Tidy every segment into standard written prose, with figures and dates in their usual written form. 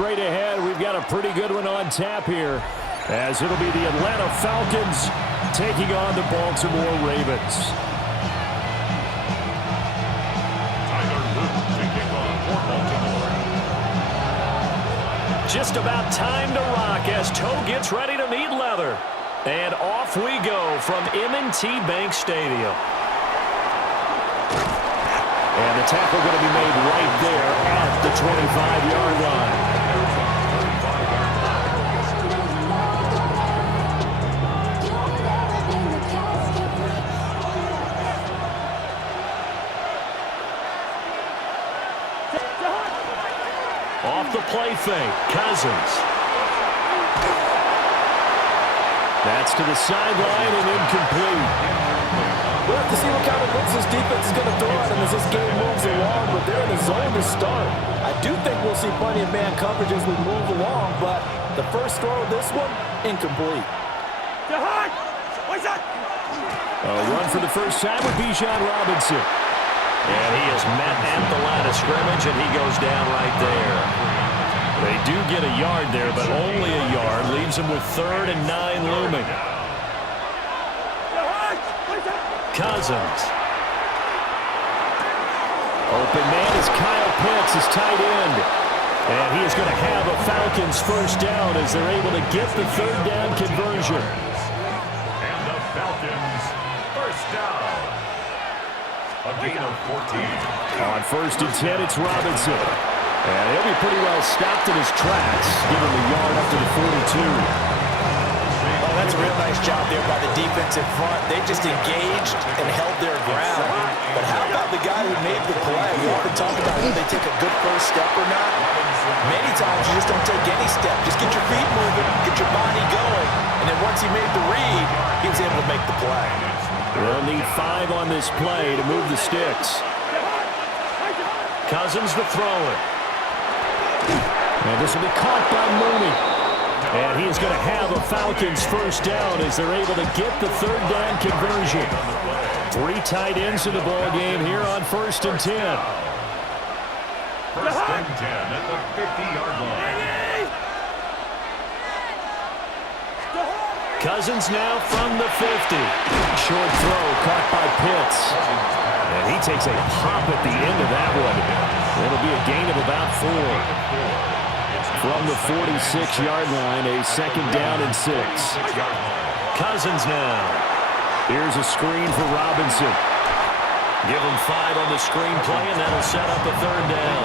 straight ahead. We've got a pretty good one on tap here, as it'll be the Atlanta Falcons taking on the Baltimore Ravens. Just about time to rock as Toe gets ready to meet leather. And off we go from M&T Bank Stadium. And the tackle going to be made right there at the 25-yard line. Off the play fake, Cousins. That's to the sideline and incomplete. We'll have to see what kind of looks this defense is going to throw at him as this game moves along, but they're in the zone to start. I do think we'll see plenty of man coverage as we move along, but the first throw of this one, incomplete. A run for the first time with Bijan Robinson. And he is met at the line of scrimmage, and he goes down right there. They do get a yard there, but only a yard. Leaves them with 3rd and 9 looming. Cousins. Open man is Kyle Pitts, his tight end. And he is going to have a Falcons first down as they're able to get the 3rd down conversion. And the Falcons first down. A gain of 14. On 1st and 10, it's Robinson. And he'll be pretty well stopped in his tracks, giving the yard up to the 42. Oh, that's a real nice job there by the defense in front. They just engaged and held their ground. But how about the guy who made the play? We often talk about whether they take a good first step or not. Many times you just don't take any step. Just get your feet moving, get your body going. And then once he made the read, he was able to make the play. They'll need 5 on this play to move the sticks. Cousins to throw it. And this will be caught by Mooney. And he is going to have a Falcons first down as they're able to get the 3rd down conversion. 3 tight ends in the ball game here on 1st and 10. 1st and 10 at the 50-yard line. Cousins now from the 50. Short throw caught by Pitts. And he takes a pop at the end of that one. It'll be a gain of about 4. From the 46-yard line, a 2nd down and 6. Cousins now. Here's a screen for Robinson. Give him 5 on the screen play, and that'll set up a 3rd down.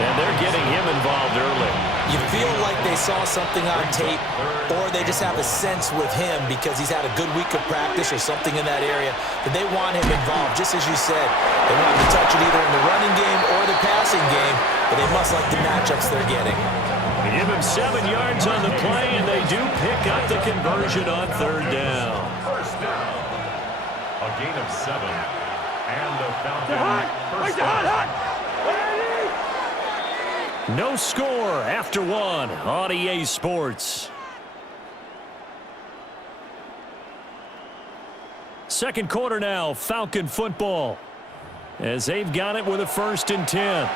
And they're getting him involved early. You feel like they saw something on tape, or they just have a sense with him because he's had a good week of practice or something in that area that they want him involved. Just as you said, they want him to touch it either in the running game or the passing game, but they must like the matchups they're getting. They give him 7 yards on the play, and they do pick up the conversion on 3rd down. First down. A gain of 7. And the Falcons first down. No score after 1 on EA Sports. 2nd quarter now, Falcon football, as they've got it with a 1st and 10.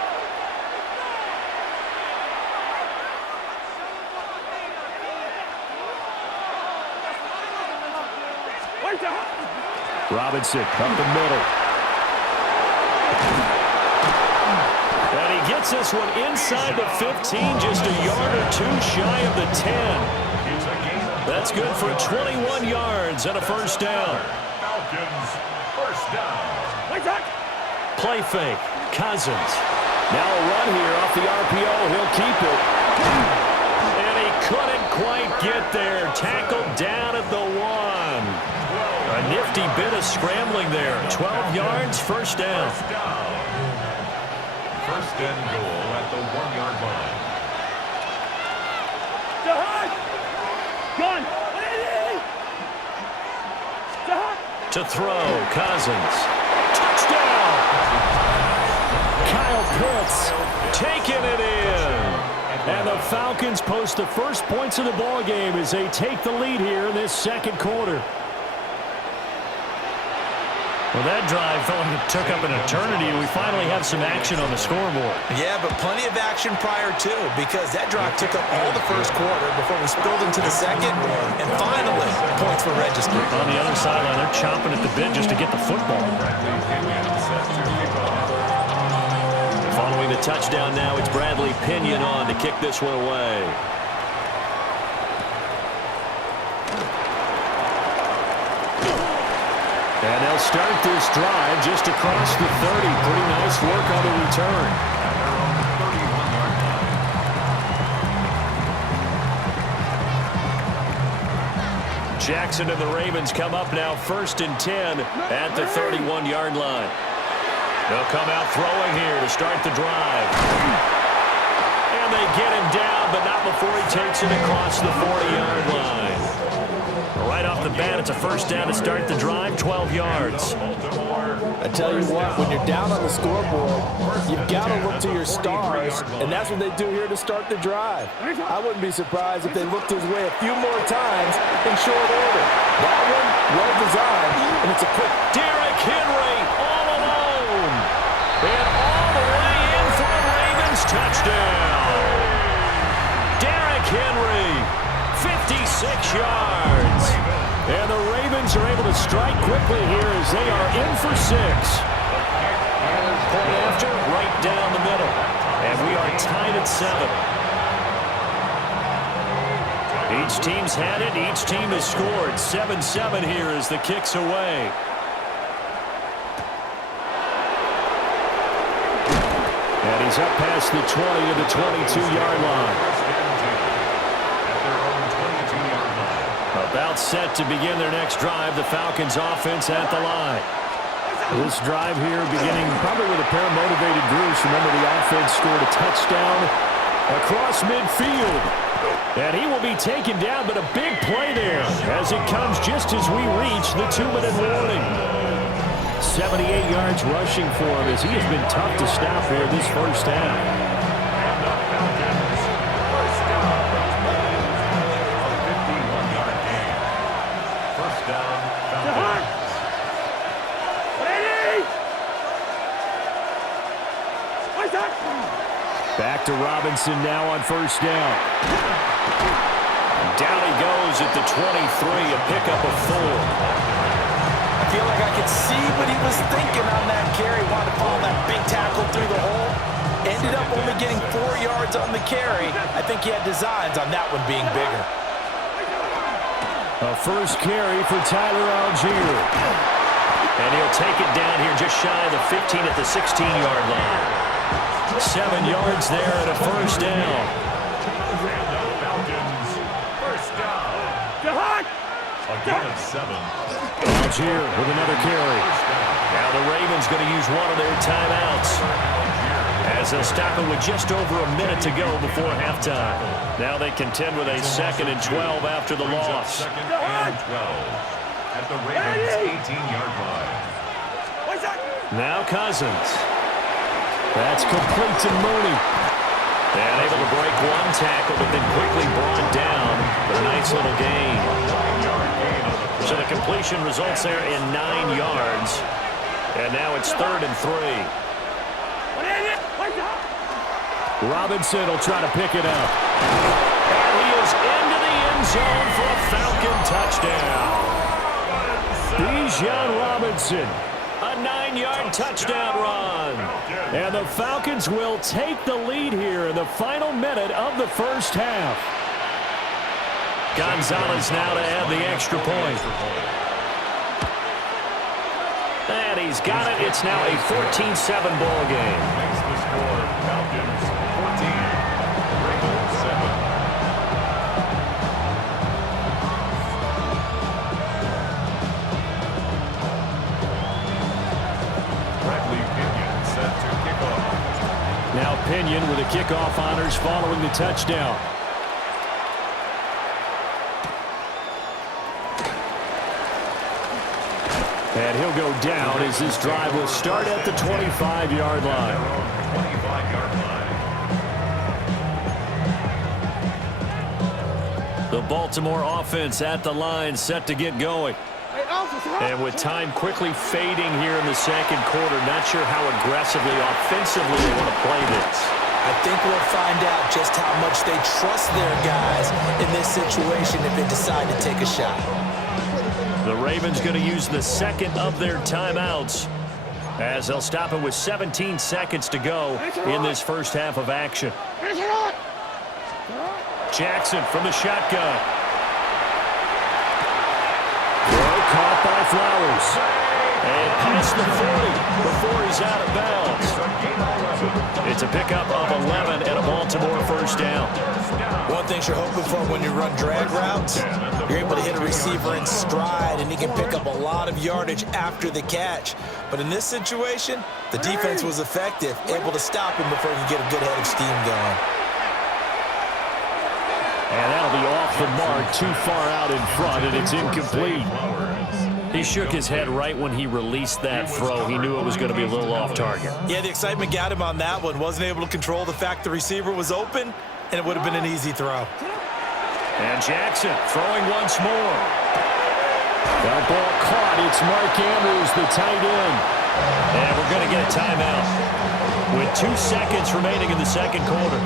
Robinson up the middle. And he gets this one inside the 15, just a yard or 2 shy of the 10. That's good for 21 yards and a first down. Falcons first down. Play fake. Cousins. Now a run here off the RPO. He'll keep it. And he couldn't quite get there. Tackled down at the 1. A nifty bit of scrambling there. 12 yards, first down. First and goal at the 1-yard line. To throw, Cousins. Touchdown! Kyle Pitts taking it in. And the Falcons post the first points of the ball game as they take the lead here in this 2nd quarter. Well, that drive felt like it took up an eternity, and we finally have some action on the scoreboard. Yeah, but plenty of action prior to, because that drive took up all the first quarter before we spilled into the second, and finally, points were registered. On the other sideline, they're chomping at the bit just to get the football. Following the touchdown now, it's Bradley Pinion on to kick this one away. And they'll start this drive just across the 30. Pretty nice work on the return. Jackson and the Ravens come up now 1st and 10 at the 31-yard line. They'll come out throwing here to start the drive. And they get him down, but not before he takes it across the 40-yard line. Right off the bat, it's a first down to start the drive, 12 yards. I tell you what, when you're down on the scoreboard, you've got to look to your stars, and that's what they do here to start the drive. I wouldn't be surprised if they looked his way a few more times in short order. That one, well designed, and it's a quick. Derrick Henry all alone. And all the way in for a Ravens touchdown. Derrick Henry, 56 yards. And the Ravens are able to strike quickly here as they are in for 6. Point after, right down the middle. And we are tied at 7. Each team's had it. Each team has scored. 7-7 here as the kick's away. And he's up past the 20 of the 22-yard line. About set to begin their next drive. The Falcons offense at the line. This drive here beginning probably with a pair of motivated groups. Remember, the offense scored a touchdown across midfield. And he will be taken down, but a big play there as it comes just as we reach the 2-minute warning. 78 yards rushing for him as he has been tough to stop here this first half. Back to Robinson now on first down. Down he goes at the 23, a pickup of 4. I feel like I could see what he was thinking on that carry. Wanted to follow that big tackle through the hole. Ended up only getting 4 yards on the carry. I think he had designs on that one being bigger. A first carry for Tyler Algier. And he'll take it down here just shy of the 15 at the 16-yard line. 7 yards there and a first down. Again of 7. Algier with another carry. Now the Ravens going to use one of their timeouts as they'll stop it with just over a minute to go before halftime. Now they contend with a 2nd and 12 after the loss. 2nd and 12 at the Ravens' 18-yard line. Now Cousins. That's complete to Mooney. And able to break one tackle, but then quickly brought down. But a nice little gain. So the completion results there in 9 yards. And now it's 3rd and 3. Robinson will try to pick it up. And he is into the end zone for a Falcon touchdown. Bijan Robinson. A 9-yard touchdown run. And the Falcons will take the lead here in the final minute of the first half. Gonzalez now to add the extra point. And he's got it. It's now a 14-7 ball game. Makes the score Falcons 14, Ravens 7. Now Pinion with the kickoff honors following the touchdown. And he'll go down as this drive will start at the 25-yard line. 25-yard line. The Baltimore offense at the line set to get going. And with time quickly fading here in the second quarter, not sure how aggressively, offensively they want to play this. I think we'll find out just how much they trust their guys in this situation if they decide to take a shot. The Ravens going to use the second of their timeouts as they'll stop it with 17 seconds to go in this first half of action. Jackson from the shotgun. Throw caught by Flowers. And past the 40 before he's out of bounds. It's a pickup of 11 and a Baltimore first down. One thing you're hoping for when you run drag routes, you're able to hit a receiver in stride, and he can pick up a lot of yardage after the catch. But in this situation, the defense was effective, able to stop him before he could get a good head of steam going. And that'll be off the mark, too far out in front, and it's incomplete. He shook his head right when he released that throw. He knew it was going to be a little off target. Yeah, the excitement got him on that one. Wasn't able to control the fact the receiver was open, and it would have been an easy throw. And Jackson throwing once more. That ball caught. It's Mark Andrews, the tight end. And we're going to get a timeout with 2 seconds remaining in the second quarter.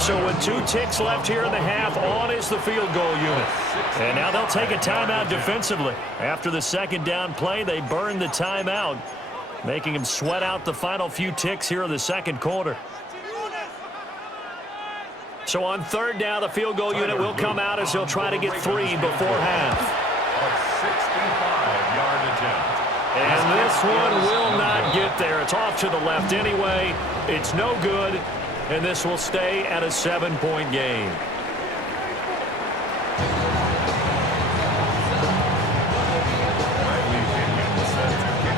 So with 2 ticks left here in the half, on is the field goal unit. And now they'll take a timeout defensively. After the second down play, they burn the timeout, making him sweat out the final few ticks here in the second quarter. So on third down, the field goal unit will come out as he'll try to get 3 before half. A 65-yard attempt. And this one will not get there. It's off to the left anyway. It's no good. And this will stay at a 7-point game.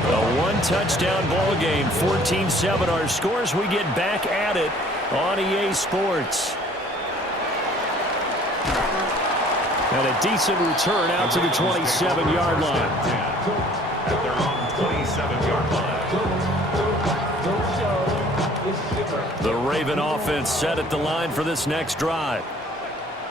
A one-touchdown ball game, 14-7 our scores. We get back at it on EA Sports. And a decent return out to the 27-yard line. At their own 27-yard line. The Raven offense set at the line for this next drive.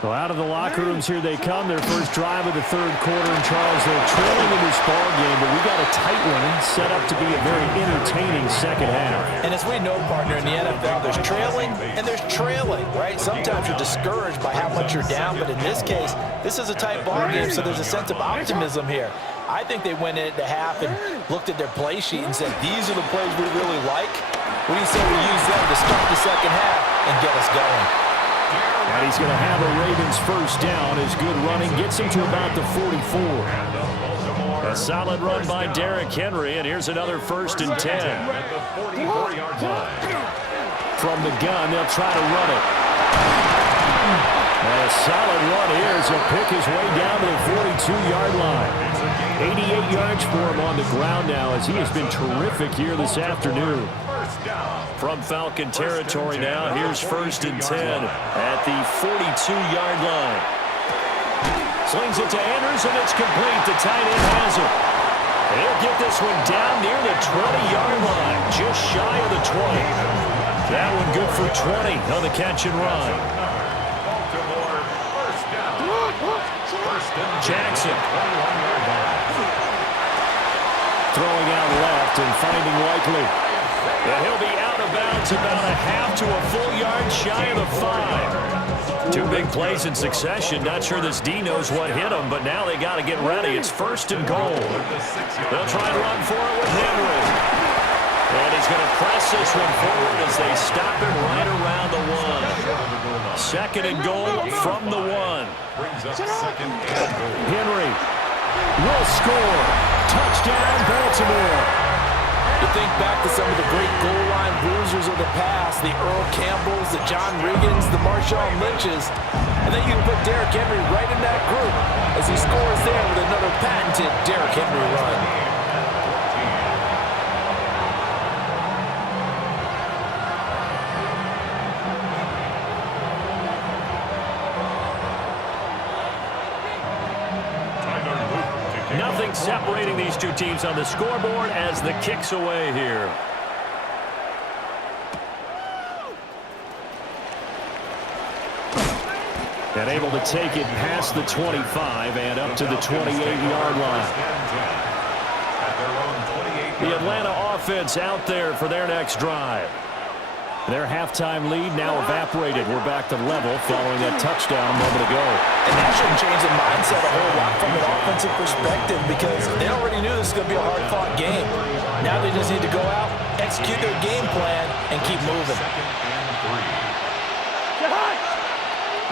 So out of the locker rooms here they come. Their first drive of the third quarter. And Charles, they're trailing in this ball game, but we got a tight one set up to be a very entertaining second half. And as we know, partner, in the NFL, there's trailing and there's trailing, right? Sometimes you're discouraged by how much you're down, but in this case, this is a tight ball game, so there's a sense of optimism here. I think they went into half and looked at their play sheet and said, these are the plays we really like. What do you say we use them to start the second half and get us going? And he's going to have a Ravens first down. His good running gets him to about the 44. A solid run by Derrick Henry, and here's another 1st and 10. At the 44-yard line. From the gun, they'll try to run it. And a solid run here as he'll pick his way down to the 42-yard line. 88 yards for him on the ground now as he has been terrific here this afternoon. From Falcon territory now, here's 1st and 10 at the 42-yard line. Slings it to Andrews, and it's complete. The tight end has it. And he'll get this one down near the 20-yard line, just shy of the 20. That one good for 20 on the catch and run. Jackson. Throwing out left and finding Likely. And he'll be out of bounds about a half to a full yard shy of the 5. 2 big plays in succession. Not sure this D knows what hit him, but now they got to get ready. It's 1st and goal. They'll try to run for it with Henry. And he's going to press this one forward as they stop him right around the 1. 2nd and goal from the 1. Henry will score. Touchdown, Baltimore. You think back to some of the great goal line bruisers of the past, the Earl Campbells, the John Riggins, the Marshawn Lynches, and then you can put Derrick Henry right in that group as he scores there with another patented Derrick Henry run. Nothing separating these two teams on the scoreboard as the kick's away here. And able to take it past the 25 and up to the 28-yard line. The Atlanta offense out there for their next drive. Their halftime lead now evaporated. We're back to level following that touchdown a moment ago. And that shouldn't change the mindset a whole lot from an offensive perspective because they already knew this was going to be a hard-fought game. Now they just need to go out, execute their game plan, and keep moving.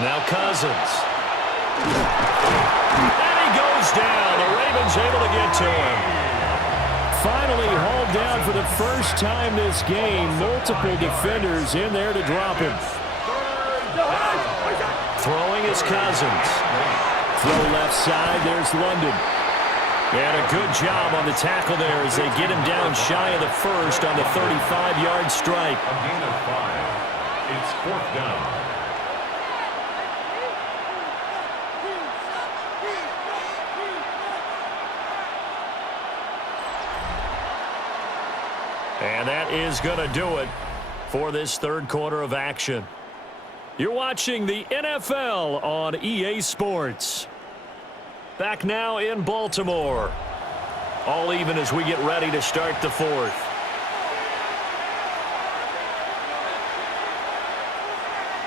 Now Cousins. And he goes down. The Ravens able to get to him. Finally hauled down for the first time this game. Multiple defenders in there to drop him. Throwing is Cousins. Throw left side. There's London. And a good job on the tackle there as they get him down shy of the first on the 35-yard strike. A gain of 5. It's 4th down. And that is going to do it for this third quarter of action. You're watching the NFL on EA Sports. Back now in Baltimore. All even as we get ready to start the fourth.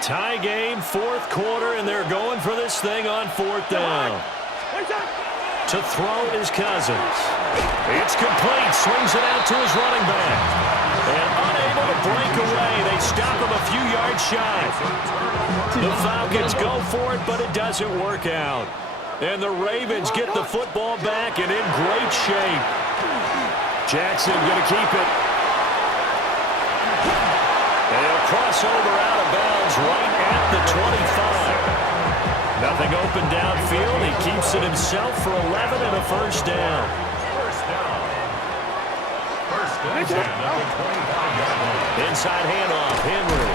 Tie game, fourth quarter, and they're going for this thing on 4th down. To throw is Cousins. It's complete. Swings it out to his running back. And unable to break away. They stop him a few yards shy. The Falcons go for it, but it doesn't work out. And the Ravens get the football back and in great shape. Jackson going to keep it. And he'll cross over out of bounds right at the 25. Nothing open downfield. He keeps it himself for 11 and a first down. First down at the 25-yard line. Inside handoff, Henry.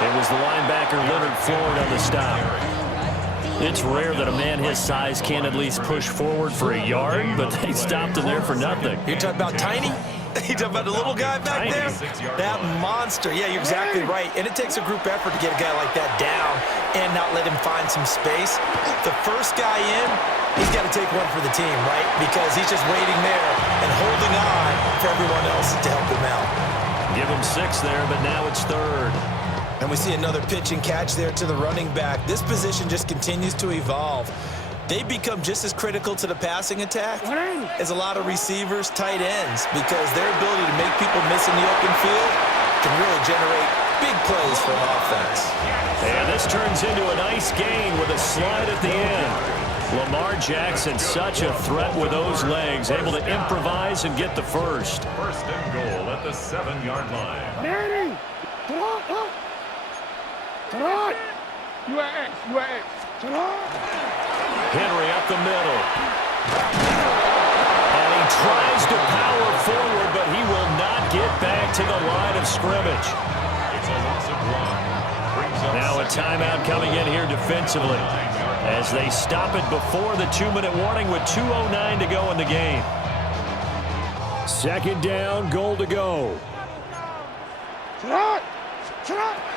It was the linebacker Leonard Floyd on the stop. It's rare that a man his size can't at least push forward for a yard, but they stopped him there for nothing. You're talking about Tiny? You talking about the little guy back there? That monster. Yeah, you're exactly right. And it takes a group effort to get a guy like that down and not let him find some space. The first guy in, he's got to take one for the team, right? Because he's just waiting there and holding on for everyone else to help him out. Give him 6 there, but now it's 3rd. And we see another pitch and catch there to the running back. This position just continues to evolve. They become just as critical to the passing attack as a lot of receivers, tight ends, because their ability to make people miss in the open field can really generate big plays for an offense. And this turns into a nice gain with a slide at the end. Lamar Jackson, such a threat with those legs, able to improvise and get the first. First and goal at the 7-yard line. Manny! Tonight! You are X. Tonight! Henry up the middle. And he tries to power forward, but he will not get back to the line of scrimmage. It's a loss of 1. Now a timeout coming in here defensively as they stop it before the 2-minute warning with 2:09 to go in the game. 2nd down, goal to go.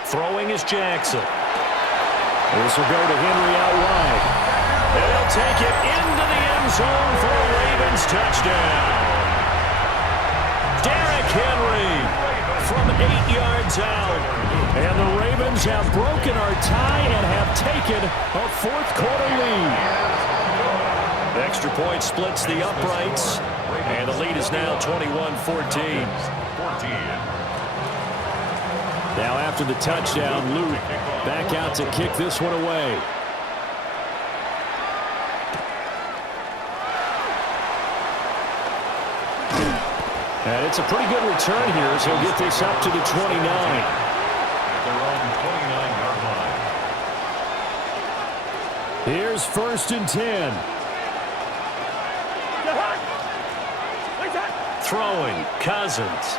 Throwing is Jackson. This will go to Henry out wide. And he'll take it into the end zone for a Ravens touchdown. Derrick Henry from 8 yards out. And the Ravens have broken our tie and have taken a 4th quarter lead. The extra point splits the uprights. And the lead is now 21-14. Now after the touchdown, Luke back out to kick this one away. And it's a pretty good return here as he'll get this up to the 29. At their own 29-yard line. Here's 1st and 10. Throwing, Cousins.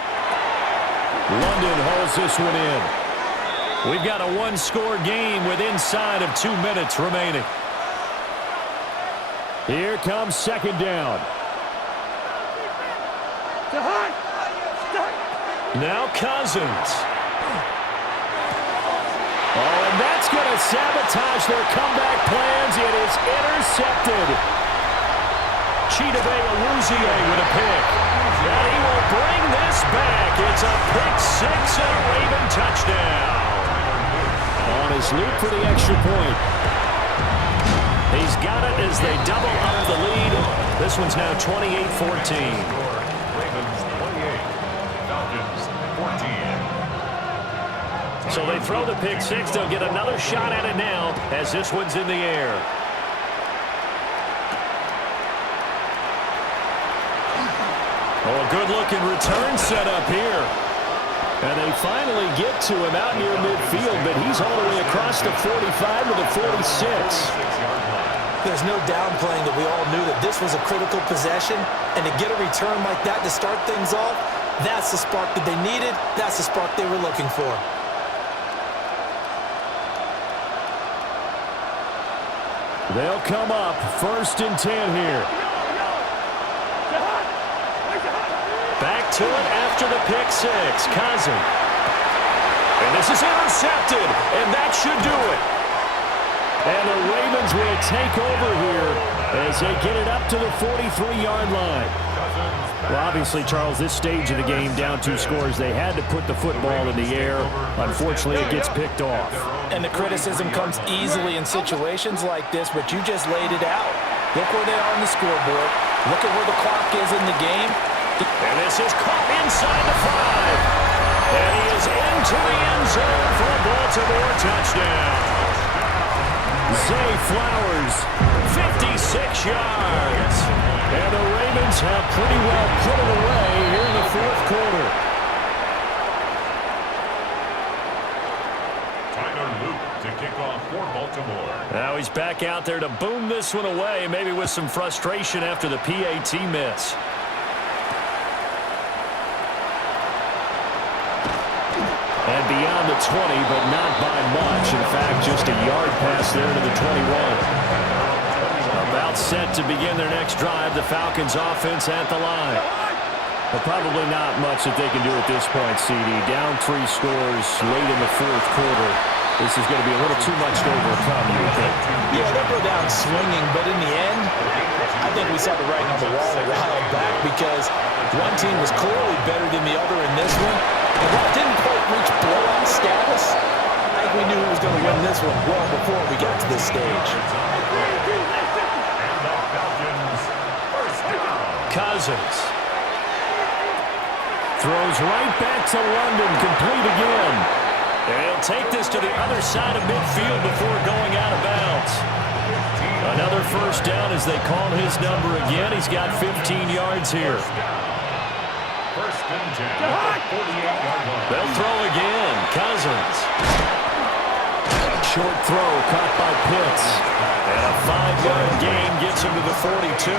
London hauls this one in. We've got a 1-score game with inside of 2 minutes remaining. Here comes 2nd down. Now Cousins. Oh, and that's That's going to sabotage their comeback plans. It is intercepted. Chidobe Awuzie with a pick. And he will bring this back. It's a pick six and a Raven touchdown. On his loop for the extra point. He's got it as they double up the lead. This one's now 28-14. Ravens 28, Falcons 14. So they throw the pick six. They'll get another shot at it now as this one's in the air. Oh, a good-looking return set up here. And they finally get to him out near midfield, but he's all the way across the 45 to the 46. There's no downplaying that we all knew that this was a critical possession, and to get a return like that to start things off, that's the spark that they needed. That's the spark they were looking for. They'll come up 1st and 10 here. Back to it after the pick six. Cousin. And this is intercepted, and that should do it. And the Ravens will take over here as they get it up to the 43-yard line. Well, obviously, Charles, this stage of the game, down 2 scores, they had to put the football in the air. Unfortunately, it gets picked off. And the criticism comes easily in situations like this, but you just laid it out. Look where they are on the scoreboard. Look at where the clock is in the game. And this is caught inside the 5. And he is into the end zone for a Baltimore touchdown. Zay Flowers, 56 yards. And the Ravens have pretty well put it away here in the 4th quarter. Tyler Luke to kick off for Baltimore. Now he's back out there to boom this one away, maybe with some frustration after the PAT miss. And beyond the 20, but not by much. In fact, just a yard pass there to the 21. About set to begin their next drive, the Falcons offense at the line. But probably not much that they can do at this point, CD. Down 3 scores late in the 4th quarter. This is going to be a little too much to overcome, you would think. Yeah, they'll go down swinging, but in the end, I think we saw the writing on the wall a while back because one team was clearly better than the other in this one. And while it didn't quite reach blowout status, I think we knew who was going to win this one well before we got to this stage. Cousins throws right back to London, complete again. And he'll take this to the other side of midfield before going out of bounds. Another first down as they call his number again. He's got 15 yards here. First and 10 at the 48-yard line. They'll throw again. Cousins. Short throw caught by Pitts. And a 5-yard gain gets him to the 42.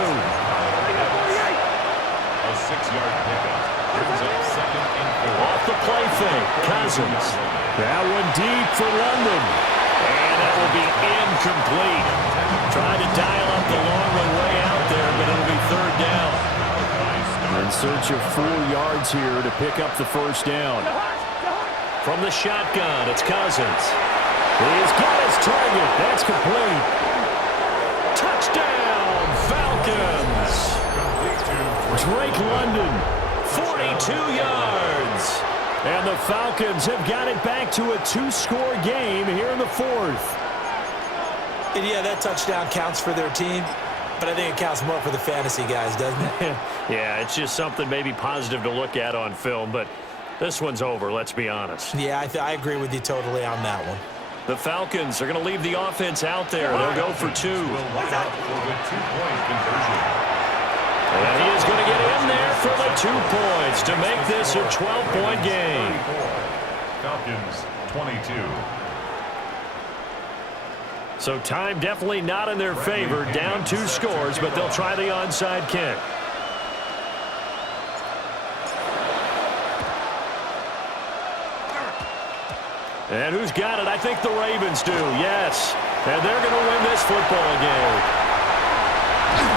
A 6-yard pickup brings up 2nd and 4. Off the play fake. Cousins. That one deep for London. And that will be incomplete. Trying to dial up the long one way out there, but it'll be 3rd down. In search of 4 yards here to pick up the first down. From the shotgun, it's Cousins. He's got his target. That's complete. Touchdown, Falcons. Drake London, 42 yards. And the Falcons have got it back to a 2-score game here in the 4th. And yeah, that touchdown counts for their team, but I think it counts more for the fantasy guys, doesn't it? Yeah, it's just something maybe positive to look at on film, but this one's over, let's be honest. Yeah, I agree with you totally on that one. The Falcons are going to leave the offense out there. They'll go for 2. Will line up for the 2-point conversion. And he is going to get in there for the 2 points to make this a 12-point game. Falcons 22. So time definitely not in their favor. Down 2 scores, but they'll try the onside kick. And who's got it? I think the Ravens do, yes. And they're going to win this football game.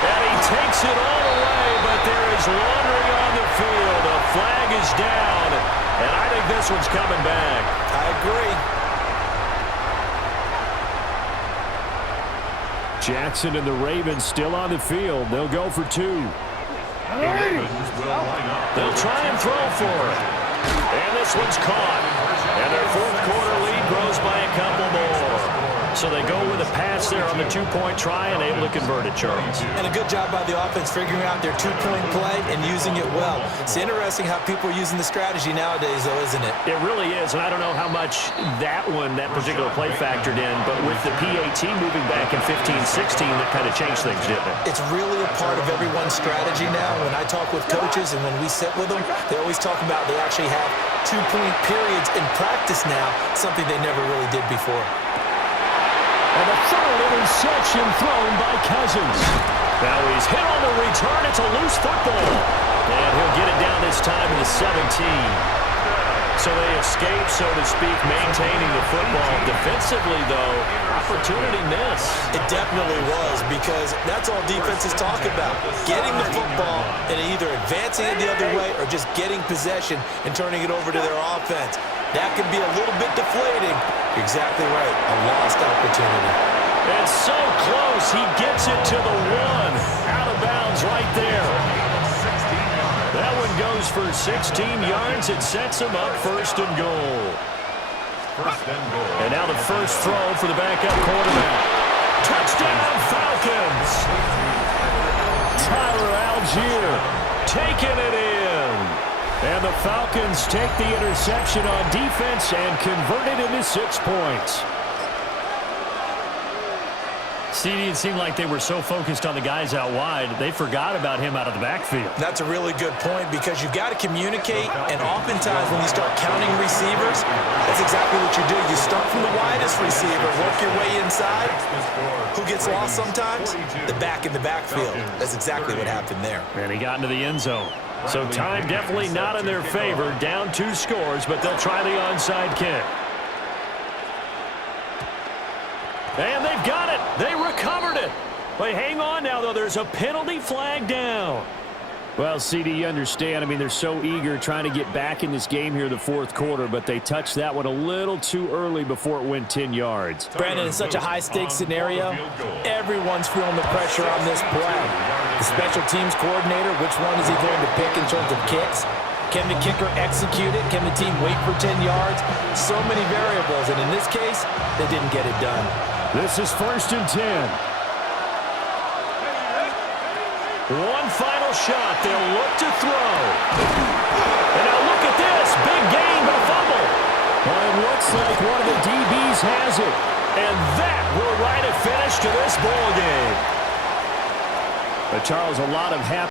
And he takes it all away, but there is laundering on the field. A flag is down, and I think this one's coming back. I agree. Jackson and the Ravens still on the field. They'll go for 2. They'll try and throw for it. And this one's caught. And their fourth quarter lead grows by a couple more. So they go with a pass there on the 2-point try and able to convert it, Charles. And a good job by the offense figuring out their 2-point play and using it well. It's interesting how people are using the strategy nowadays, though, isn't it? It really is, and I don't know how much that particular play factored in, but with the PAT moving back in 15-16, that kind of changed things, didn't it? It's really a part of everyone's strategy now. When I talk with coaches and when we sit with them, they always talk about they actually have 2-point periods in practice now, something they never really did before. And a third interception thrown by Cousins. Now he's hit on the return. It's a loose football. And he'll get it down this time to the 17. So they escape, so to speak, maintaining the football. Defensively, though, opportunity miss. It definitely was, because that's all defenses talk about. Getting the football and either advancing it the other way or just getting possession and turning it over to their offense. That can be a little bit deflating. You're exactly right. A lost opportunity. It's so close. He gets it to the 1. Out of bounds right there. That one goes for 16 yards. It sets him up first and goal. And now the first throw for the backup quarterback. Touchdown, Falcons. Tyler Algier taking it in. And the Falcons take the interception on defense and convert it into 6 points. CD, it seemed like they were so focused on the guys out wide, they forgot about him out of the backfield. That's a really good point, because you've got to communicate, and oftentimes when you start counting receivers, that's exactly what you do. You start from the widest receiver, work your way inside. Who gets lost sometimes? The back in the backfield. That's exactly what happened there. And he got into the end zone. So time definitely not in their favor. Down 2 scores, but they'll try the onside kick. And they've got it. They recovered it. But hang on now, though. There's a penalty flag down. Well, CD, you understand. I mean, they're so eager trying to get back in this game here in the fourth quarter, but they touched that one a little too early before it went 10 yards. Brandon, in such a high-stakes scenario, everyone's feeling the pressure on this play. The special teams coordinator, which one is he going to pick in terms of kicks? Can the kicker execute it? Can the team wait for 10 yards? So many variables, and in this case, they didn't get it done. This is 1st and 10. One final shot. They'll look to throw. And now look at this. Big gain, but a fumble. Well, it looks like one of the DBs has it. And that will write a finish to this ball game. But Charles, a lot of happy